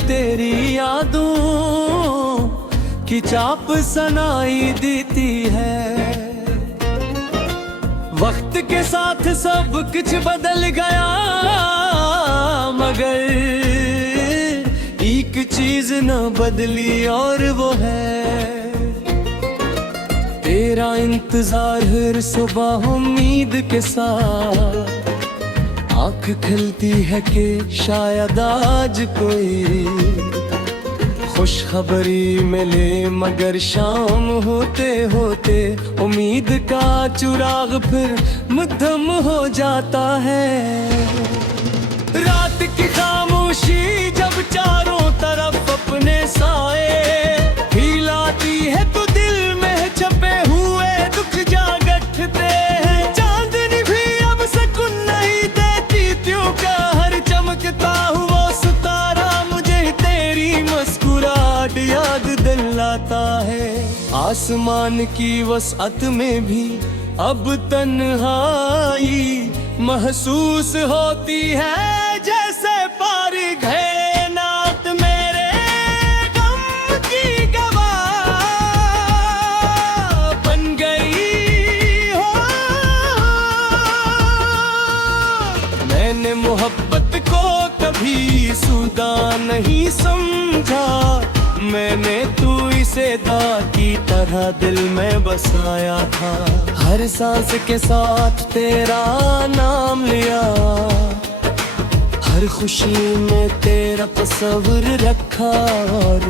तेरी यादों की चाप सुनाई देती है। वक्त के साथ सब कुछ बदल गया, मगर एक चीज न बदली और वो है तेरा इंतजार हर सुबह उम्मीद के साथ। आँख खिलती है कि शायद आज कोई खुशखबरी मिले, मगर शाम होते होते उम्मीद का चिराग फिर मद्धम हो जाता है। रात की खामोशी जब चारों तरफ अपने साए हिलाती है तो दिल में छपे हुए दुख जागते हैं। चांदनी भी अब सुकून नहीं देती, त्यों का हर चमकता हुआ सितारा मुझे तेरी मुस्कुराहट याद दिलाता है। आसमान की वसअत में भी अब तन्हाई महसूस होती है, जैसे पारी घैनात मेरे गम की गवाह बन गई हो। मैंने मोहब्बत को कभी सुदा नहीं समझा, मैंने तू इसे दाग की तरह दिल में बसाया था। हर सांस के साथ तेरा नाम लिया, हर खुशी में तेरा तस्वीर रखा, और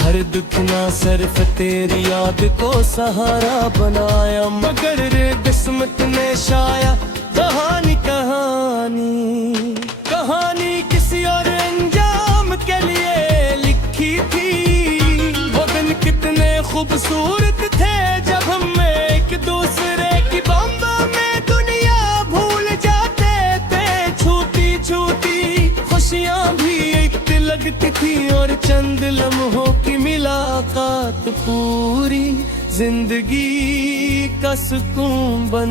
हर दुख ना सिर्फ तेरी याद को सहारा बनाया। मगर किस्मत ने शायद कहानी कहानी कहानी किसी और अंजाम के लिए लिखी थी। वो दिन कितने खूबसूरत थे जब हम एक दूसरे की बाहों में दुनिया भूल जाते थे। छोटी छोटी खुशियां भी एक लगती थी, और चंद लम्हों की मुलाकात पूरी जिंदगी का सुकून बन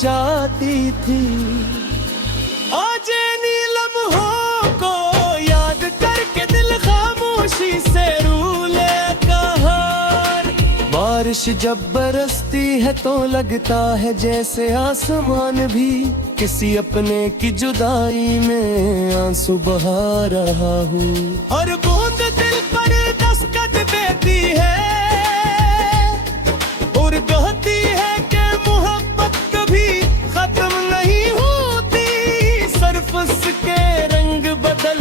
जाती थी। आज इन लम्हों को याद करके दिल खामोशी से रूले कहर। बारिश जब बरसती है तो लगता है जैसे आसमान भी किसी अपने की जुदाई में आंसू बहा रहा हूँ। और बूंद दिल पर दस्तक देती है और कहती है कि मोहब्बत कभी खत्म नहीं होती, सिर्फ उसके रंग बदल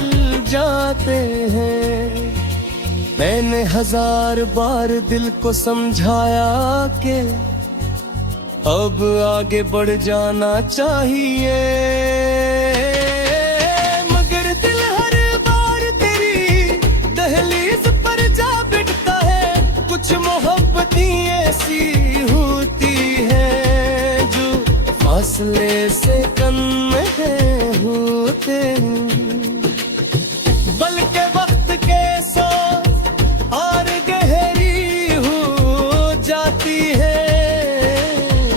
जाते हैं। मैंने 1000 बार दिल को समझाया कि अब आगे बढ़ जाना चाहिए, मगर दिल हर बार तेरी दहलीज पर जा बिठता है। कुछ मोहब्बतें ऐसी होती हैं जो फासले से कम में होते हैं, बल्कि वक्त के साथ और गहरी हो जाती है।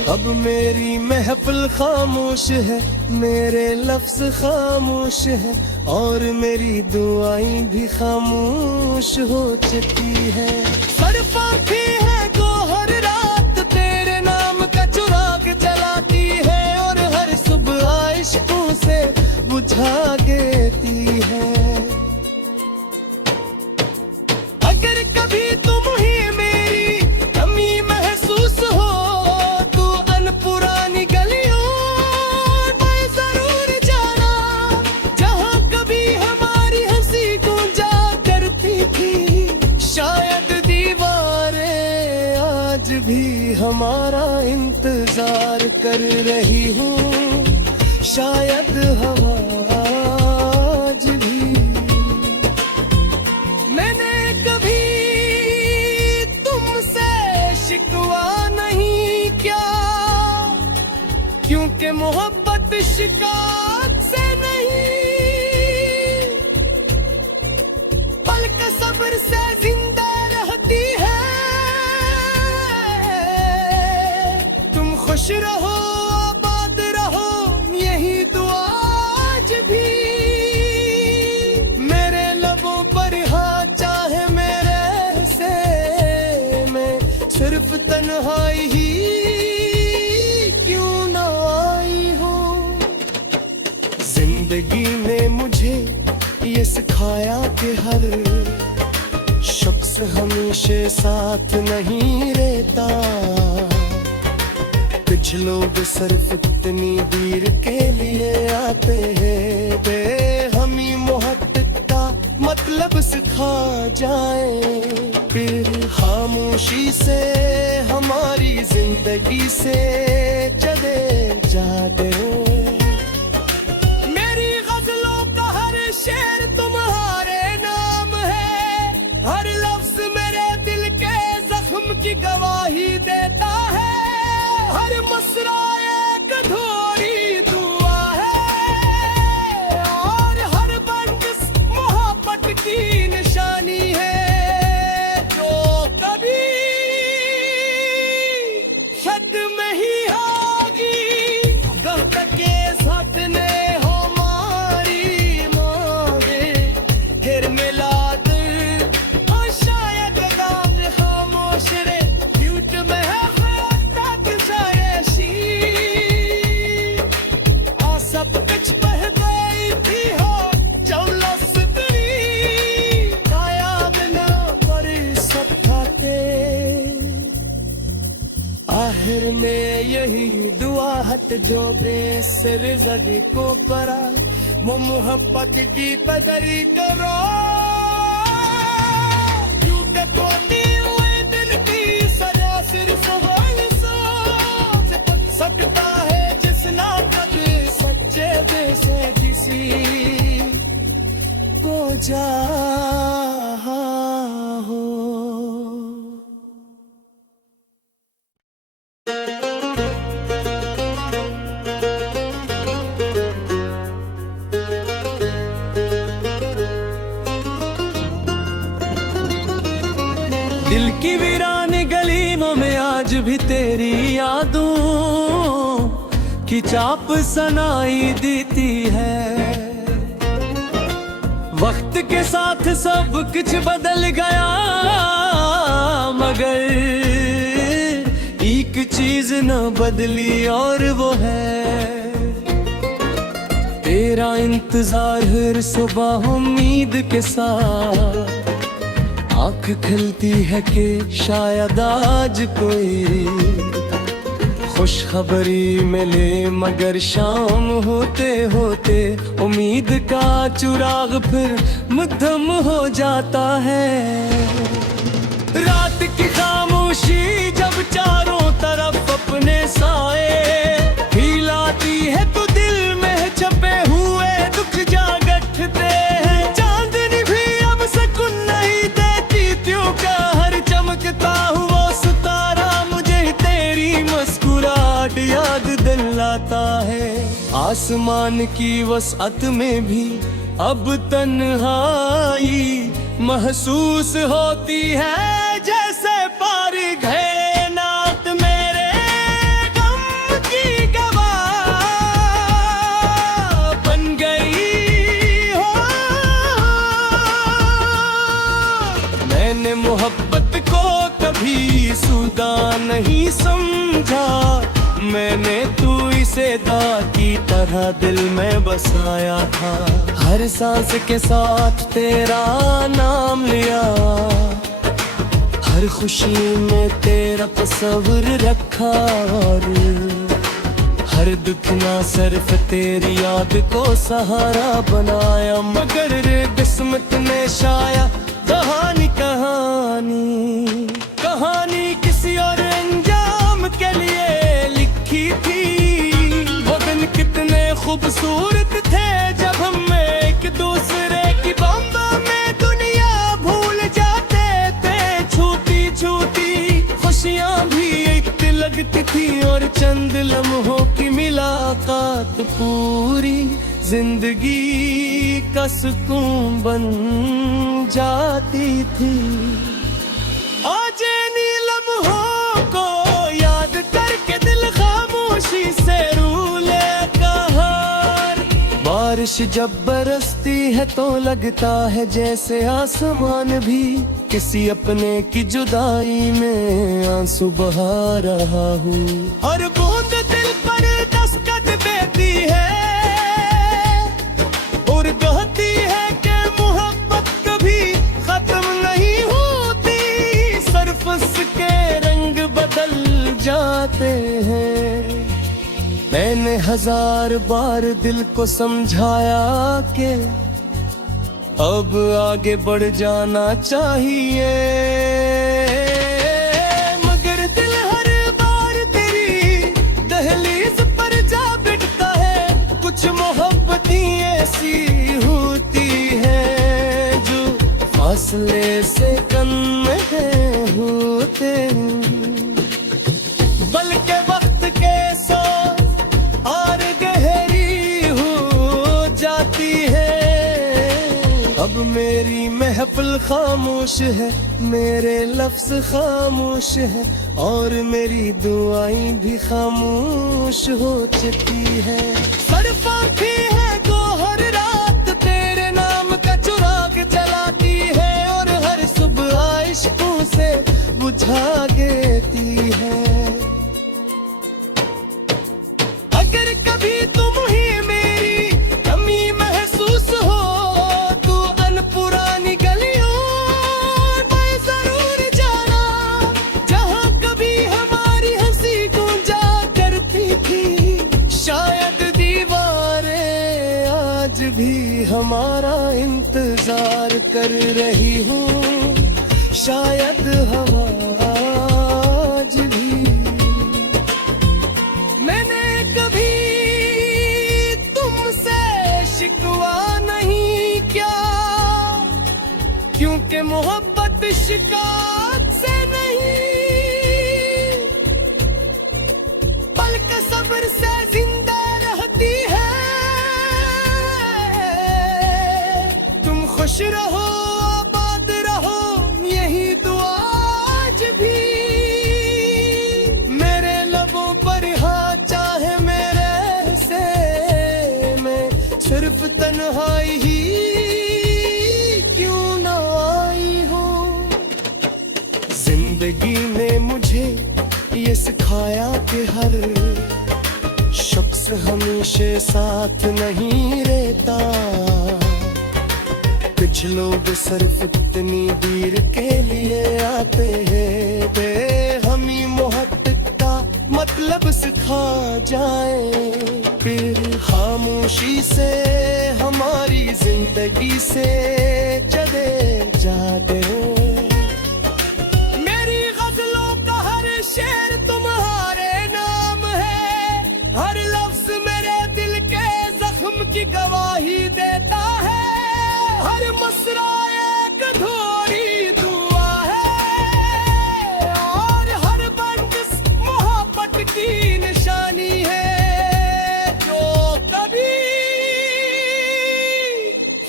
अब मेरी महफिल खामोश है, मेरे लफ्ज खामोश है, और मेरी दुआएं भी खामोश हो चुकी है। सरफाती है को हर रात तेरे नाम का चिराग जलाती है, और हर सुबह इश्कों से बुझा देती है। अगर कभी तुम ही मेरी कमी महसूस हो तो अन पुरानी गलियों में जरूर जाना, जहाँ कभी हमारी हंसी गूंजा करती थी। शायद दीवारें आज भी हमारा इंतजार कर रही हूँ, शायद हवा आज भी। मैंने कभी तुमसे शिकवा नहीं किया, क्योंकि मोहब्बत शिकायत से नहीं बल्कि सब्र से जिंदा रहती है। तुम खुश रहो, आबाद रहो, यही दुआ ये सिखाया कि हर शख्स हमेशा साथ नहीं रहता। कुछ लोग सिर्फ इतनी देर के लिए आते हैं, बेहमी मोहब्बत का मतलब सिखा जाए, फिर खामोशी से हमारी जिंदगी से चले जाते। मेरी गजलों का हर शेर तुम्हारे नाम है, हर लफ्ज मेरे दिल के जख्म की गवाही देता है, हर मसरा एक अधूरी दुआ है, और हर बंद मोहब्बत की निशानी है, जो कभी शद में ही होगी। कब तक के साथ ने हो मारी मांगे, फिर मिला दिल और शायद गाम खामोश रे क्यूट में है तक शायशी। आ सब कुछ बह गई थी हो जौलस तेरी, काया बिना पर सब खाते। आखिर में यही दुआ हट जो बेसर जगी को बरा, वो मोहब्बत की कदरी करो। झूठे कोती हुए दिल की सजा सिर्फ सकता है जिस ना कभी सच्चे दिल से किसी को जा हो। दिल की वीरान गलियों में आज भी तेरी यादों की चाप सुनाई देती है। वक्त के साथ सब कुछ बदल गया, मगर एक चीज न बदली और वो है तेरा इंतजार हर सुबह उम्मीद के साथ। आँख खिलती है कि शायद आज कोई खुशखबरी मिले, मगर शाम होते होते उम्मीद का चिराग फिर मद्धम हो जाता है। रात की खामोशी जब चारों तरफ अपने साए फैलाती है, तो दिल में छपे हुए दुख जागते हैं। चांदनी भी अब सुकून नहीं देती, त्यों का हर चमकता हुआ सितारा मुझे तेरी मुस्कुराहट याद दिलाता है। आसमान की वसअत में भी अब तन्हाई महसूस होती है, जैसे पार गए नात मेरे गम की गवाह बन गई हो। मैंने मोहब्बत को कभी सुदा नहीं समझा, मैंने तू इसे दाग की तरह दिल में बसाया था। हर सांस के साथ तेरा नाम लिया, हर खुशी में तेरा तस्वीर रखा, और हर दुख ना सिर्फ तेरी याद को सहारा बनाया। मगर किस्मत ने शायद कहानी कहानी कहानी किसी और अंजाम के लिए लिखी थी। वो दिन कितने खूबसूरत थे जब हम एक दूसरे की बाहों में दुनिया भूल जाते थे। छोटी छोटी खुशियाँ भी एक लगती थी, और चंद लम्हों की मुलाकात पूरी जिंदगी का सुकून बन जाती थी। आज इन लम्हों को याद करके दिल खामोशी से रूले कहर। बारिश जब बरसती है तो लगता है जैसे आसमान भी किसी अपने की जुदाई में आंसू बहा रहा हूँ। और बूंद दिल पर दस्तक देती है और कहती है कि जाते हैं। मैंने 1000 बार दिल को समझाया कि अब आगे बढ़ जाना चाहिए, मगर दिल हर बार तेरी दहलीज पर जा बिठता है। कुछ मोहब्बतें ऐसी होती है जो फासले से कम होते हैं, बल्कि वक्त के साथ और गहरी हो जाती है। अब मेरी महफिल खामोश है, मेरे लफ्ज खामोश है और मेरी दुआएं भी खामोश हो चुकी है। सरफाती है तो हर रात तेरे नाम का चिराग जलाती है और हर सुबह इश्कों से बुझा देती है। अगर कभी तुम ही मेरी कमी महसूस हो तो अन पुरानी गलियों में जरूर जाना, जहाँ कभी हमारी हंसी गूंजा करती थी। शायद दीवारें आज भी हमारा इंतजार कर रही हूँ, शायद हवा आज भी। मैंने कभी तुमसे शिकवा नहीं किया, क्योंकि मोहब्बत शिकायत से नहीं बल्कि सब्र से जिंदा रहती है। तुम खुश रहो, आबाद रहो, यही दुआ आज भी। मेरे लबों पर हाथ चाहे मेरे से मैं सिर्फ तन्हाई ही क्यों ना आई हो। जिंदगी ने मुझे ये सिखाया कि हर शख्स हमेशा साथ नहीं रहता। कुछ लोग सिर्फ इतनी देर के लिए आते हैं ते हमें मोहब्बत का मतलब सिखा जाए, फिर खामोशी से हमारी जिंदगी से चले जाते हैं। मेरी गजलों का हर शेर तुम्हारे नाम है, हर लफ्ज मेरे दिल के जख्म की गवाही देता है। हर मसरा एक अधूरी दुआ है और हर बंद मोहब्बत की निशानी है जो कभी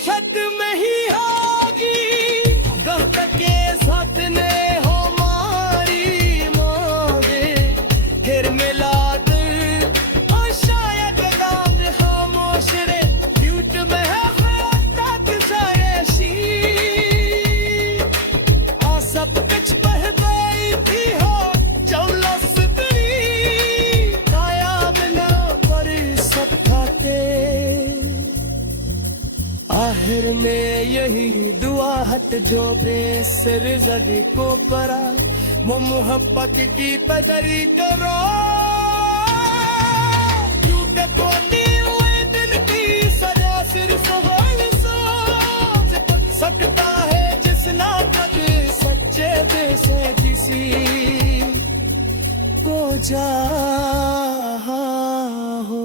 खत्म ही होगी। गहक के साथ ने हमारी मांगे फिर मिला दिल और शायद राम खामोश रे क्यूट में है सब कुछ बह गई थी हो जौलस तेरी काया मिला पर सब खाते। आखिर में यही दुआ हट जो बेसर जगी को परा वो मोहब्बत की पदरी करो। झूठे बोली हुए दिल की सजा सिर्फ होल सकता है जिस नाटक सच्चे दिल से किसी को चाहा हो।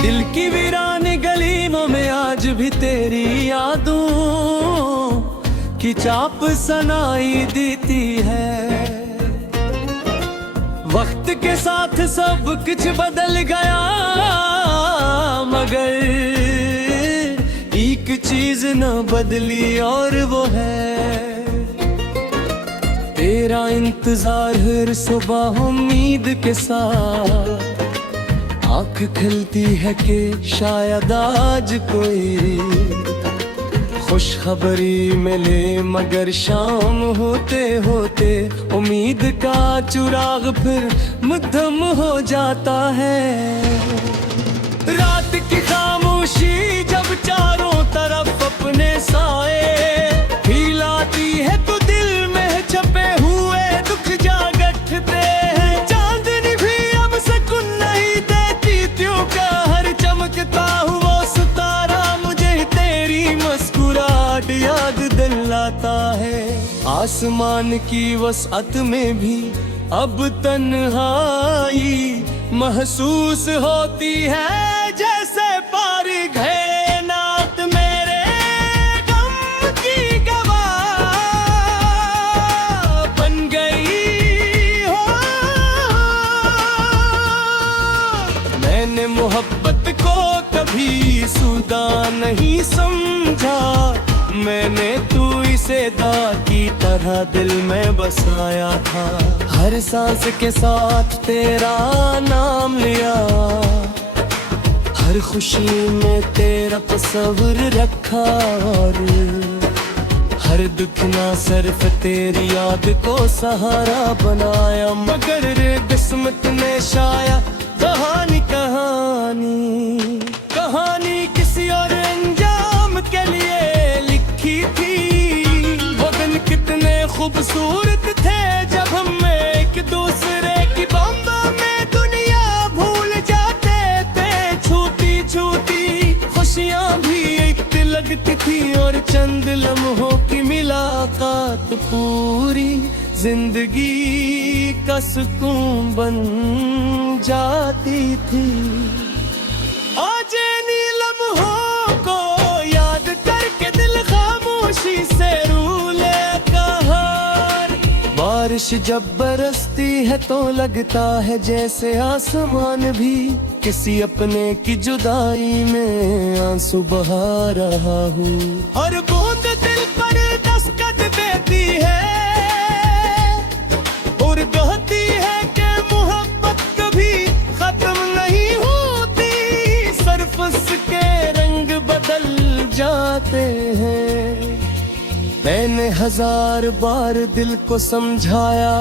दिल की वीरान गलियों में आज भी तेरी यादों की चाप सुनाई देती है। वक्त के साथ सब कुछ बदल गया मगर एक चीज न बदली और वो है तेरा इंतजार हर सुबह उम्मीद के साथ। आँख खिलती है कि शायद आज कोई खुशखबरी मिले मगर शाम होते होते उम्मीद का चिराग फिर मद्धम हो जाता है। रात की खामोशी जब चारों तरफ अपने साए फैलाती है तो दिल में छपे हुए दुख जागते हैं। चांदनी भी अब सुकून नहीं देती, त्यों का हर चमकता हुआ सितारा मुझे तेरी मुस्कुराहट याद दिलाता है। आसमान की वसअत में भी अब तन्हाई महसूस होती है, जैसे पारी गए नात मेरे गम की गवाह बन गई हो। मैंने मोहब्बत को कभी सुदा नहीं समझा, मैंने तू इसे दा की तरह दिल में बसाया था। हर सांस के साथ तेरा नाम लिया, हर खुशी में तेरा तस्वीर रखा, और हर दुख ना सिर्फ तेरी याद को सहारा बनाया। मगर किस्मत ने शायद कहानी किसी और अंजाम के लिए लिखी थी। वो दिन कितने खूबसूरत थे जब हम एक दूसरे की बाहों में दुनिया भूल जाते थे। छूती छूती खुशियां भी एक लगती थी, और चंद लम्हों की मुलाकात पूरी जिंदगी का सुकून बन जाती थी। आज इन लम्हों को याद करके दिल खामोशी से रूले कहर। बारिश जब बरसती है तो लगता है जैसे आसमान भी किसी अपने की जुदाई में आंसू बहा रहा हूँ। हर बूंद दिल पर दस्तक देती है और कहती है कि मोहब्बत कभी खत्म नहीं होती। सिर्फ उसके रंग बदल जाते हैं। मैंने 1000 बार दिल को समझाया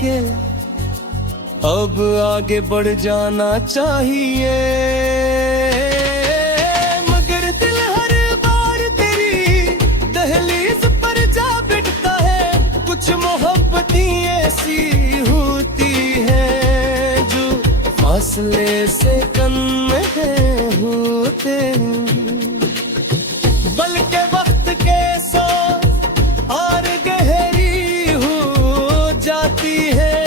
कि अब आगे बढ़ जाना चाहिए, मगर दिल हर बार तेरी दहलीज पर जा बैठता है। कुछ मोहब्बतें ऐसी होती है जो फासले से कम में होते हैं, बल्कि वक्त के साथ और गहरी हो जाती है।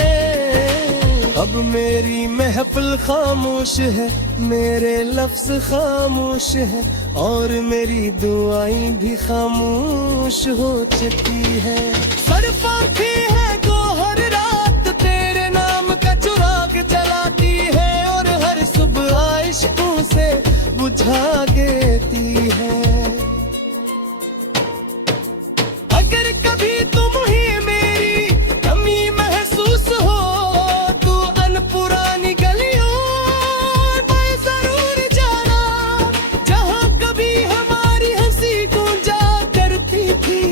अब मेरी महफिल खामोश है, मेरे लफ्ज खामोश है, और मेरी दुआएं भी खामोश हो चुकी है। सरफाती है तो हर रात तेरे नाम का चिराग जलाती है, और हर सुबह इश्कों से बुझा देती है। अगर कभी तुम ही मेरी कमी महसूस हो तो अन पुरानी गलियों में जरूर जाना, जहाँ कभी हमारी हंसी गूंजा करती थी।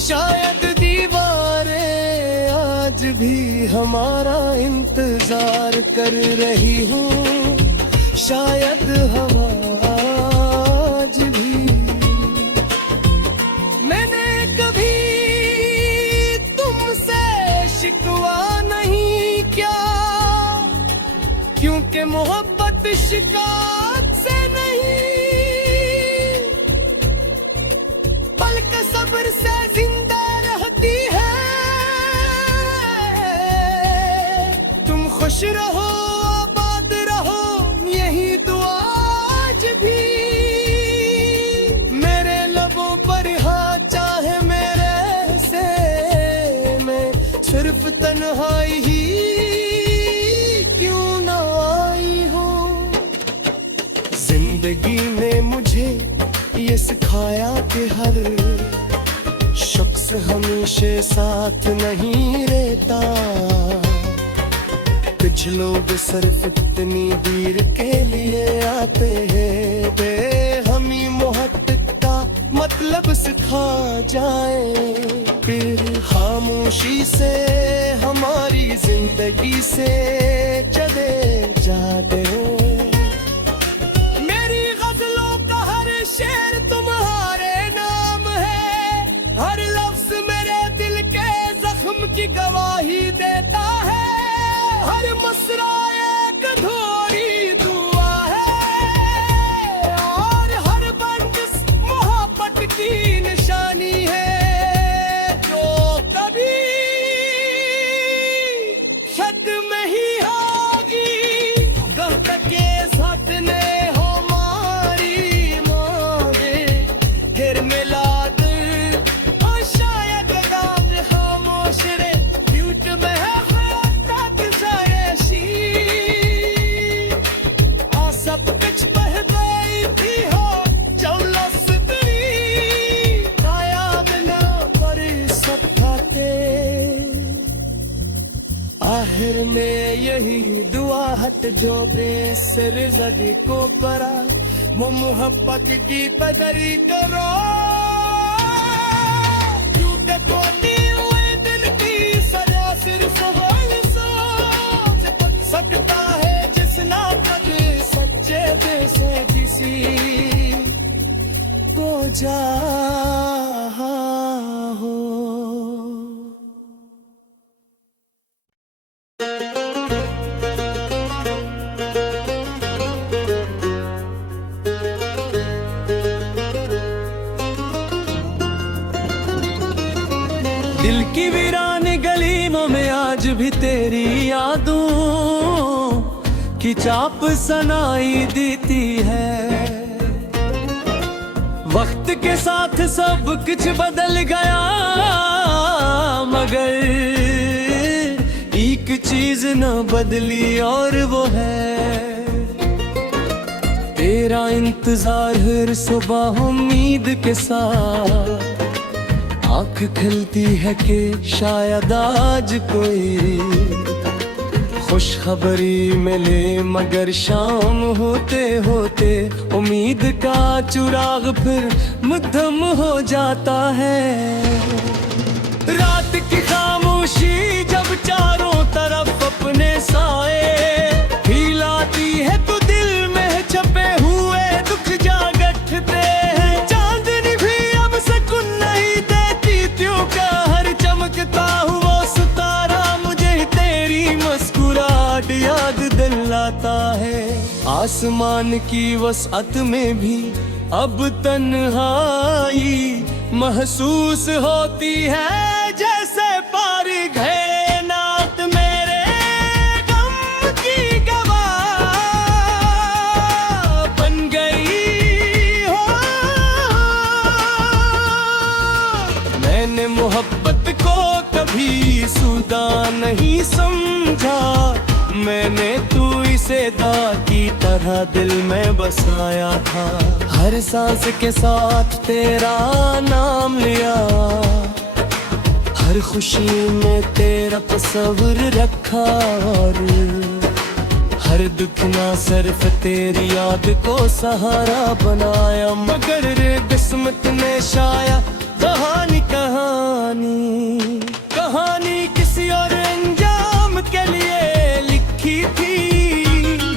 शायद दीवारें आज भी हमारा इंतजार कर रही हूँ, शायद हवा आज भी। मैंने कभी तुमसे शिकवा नहीं किया, क्योंकि मोहब्बत शिकायत से नहीं बल्कि सब्र से जिंदा रहती है। तुम खुश रहो, आबाद रहो, यही दुआ आज भी। मेरे लबों पर हाँ चाहे मेरे से मैं सिर्फ तन्हाई ही क्यों ना आई हो। जिंदगी ने मुझे ये सिखाया कि हर शख्स हमेशा साथ नहीं रहता। कुछ लोग सिर्फ इतनी देर के लिए आते हैं, बेहमी मोहब्बत का मतलब लफ्ज़ खा जाए, फिर खामोशी से हमारी जिंदगी से चले जाते। मेरी गजलों का हर शेर तुम्हारे नाम है, हर लफ्ज़ मेरे दिल के जख्म की गवाही देता है, हर मसरा एक अधूरी दुआ है, और हर बंद मोहब्बत की निशानी है, जो कभी खत्म ही होगी। कब के साथ ने हो मारी मारे, फिर मिला दिल और शायद दाग खामोश रे, झूठ में है तक सायशी आ सब कुछ बह गई थी हो जौलस तेरी, आया मिला पर सब खाते। आखिर में यही दुआ हट जो बेसर जगी को बरा, वो मोहब्बत की कदरी करो, झूठे को नहीं हुए दिल की सजा सिर्फ सकता है जिस ना कभी सच्चे दिल से किसी को जा हो। दिल की वीरान गलियों में आज भी तेरी यादों की चाप सुनाई देती है। वक्त के साथ सब कुछ बदल गया, मगर एक चीज न बदली और वो है तेरा इंतजार हर सुबह उम्मीद के साथ। आँख खुलती है कि शायद आज कोई खुशखबरी मिले, मगर शाम होते होते उम्मीद का चिराग फिर मद्धम हो जाता है। रात की खामोशी जब चारों तरफ अपने साए फैलाती है, तो दिल में छपे हुए दुख जागते हैं। चांदनी भी अब सुकून नहीं देती, त्यों का हर चमकता हुआ सितारा मुझे तेरी मुस्कुराहट याद दिलाता है। आसमान की वसअत में भी अब तन्हाई महसूस होती है, जैसे पारी गए नात मेरे गम की गवाह बन गई हो। मैंने मोहब्बत को कभी सुदा नहीं समझा, मैंने तू इसे दाग की तरह दिल में बसाया था। हर सांस के साथ तेरा नाम लिया, हर खुशी में तेरा तस्वीर रखा, और हर दुख ना सिर्फ तेरी याद को सहारा बनाया। मगर किस्मत ने शायद कहानी कहानी कहानी किसी और अंजाम के लिए लिखी थी।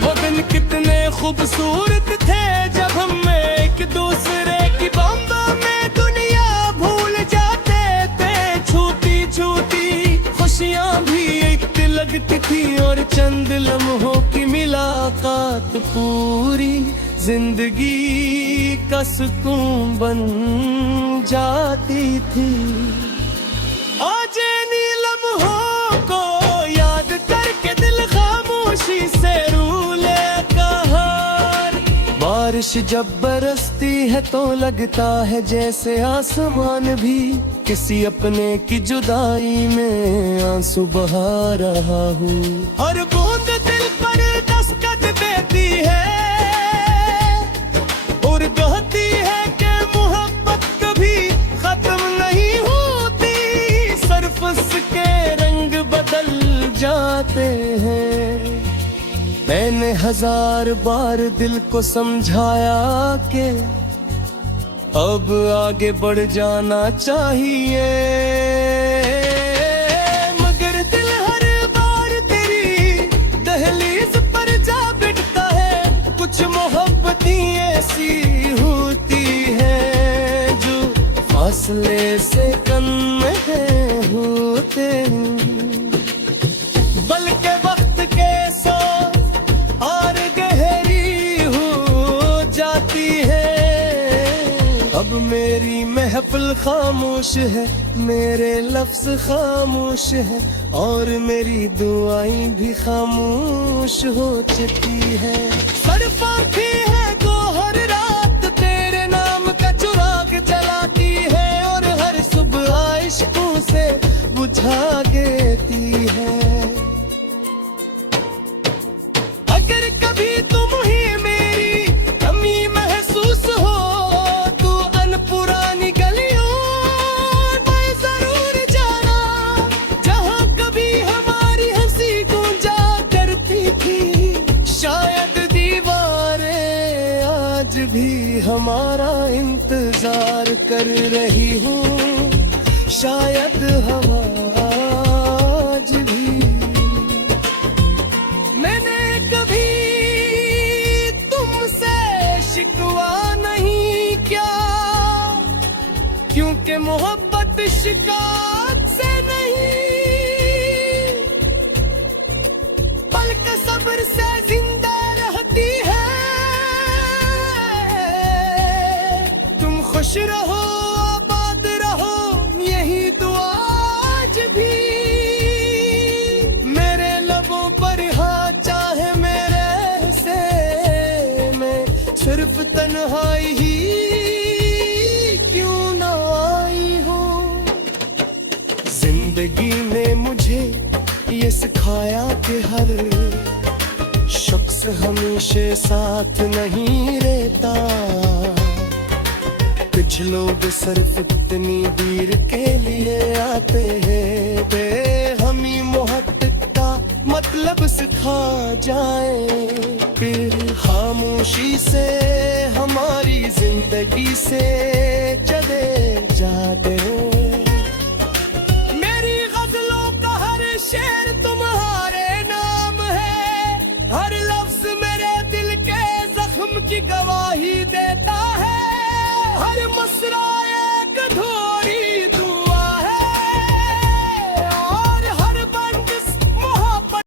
वो दिन कितने खूबसूरत थे जब हम एक दूसरे की बाहों में दुनिया भूल जाते थे। छूटी छूटी खुशियाँ भी एक लगती थी, और चंद लम्हों की मुलाकात पूरी जिंदगी का सुकून बन जाती थी। आज इन लम्हों को याद करके दिल खामोशी से रूले कहर। बारिश जब बरसती है तो लगता है जैसे आसमान भी किसी अपने की जुदाई में आंसू बहा रहा हूँ। हर बूंद दिल पर दस्तक देती है और कहती है कि मोहब्बत कभी खत्म नहीं होती। सरफस के रंग बदल जाते हैं। मैंने 1000 बार दिल को समझाया कि अब आगे बढ़ जाना चाहिए, मगर दिल हर बार तेरी दहलीज पर जा बैठता है। कुछ मोहब्बतें ऐसी होती है जो फासले से कम है होते हैं, बल्कि वक्त के साथ और गहरी हो जाती है। अब मेरी महफिल खामोश है, मेरे लफ्ज खामोश है, और मेरी दुआएं भी खामोश हो चुकी है। सरफाखी है तो हर रात तेरे नाम का चिराग जलाती है, और हर सुबह इश्कों से बुझा देती है। अगर कभी तुम ही मेरी कमी महसूस हो तो अन पुरानी गलियों में जरूर जाना, जहां कभी हमारी हंसी गूंजा करती थी। शायद दीवारें आज भी हमारा इंतजार कर रही हूँ, शायद हवा आज भी। मैंने कभी तुमसे शिकवा नहीं किया, क्योंकि मोहब्बत शिकायत से नहीं बल्कि सब्र से जिंदा रहती है। तुम खुश रहो, आबाद रहो, यही दुआ आज भी। मेरे लबों पर हाथ चाहे मेरे से मैं सिर्फ तन्हाई ही क्यों ना आई हो। जिंदगी ने मुझे ये सिखाया कि हर शख्स हमेशा साथ नहीं रहता। कुछ लोग सिर्फ इतनी देर के लिए आते हैं, बेहमी मोहब्बत का मतलब सिखा जाए, फिर खामोशी से हमारी जिंदगी से चले जाते हैं। मेरी गजलों का हर शेर तुम्हारे नाम है, हर लफ्ज मेरे दिल के जख्म की गवाही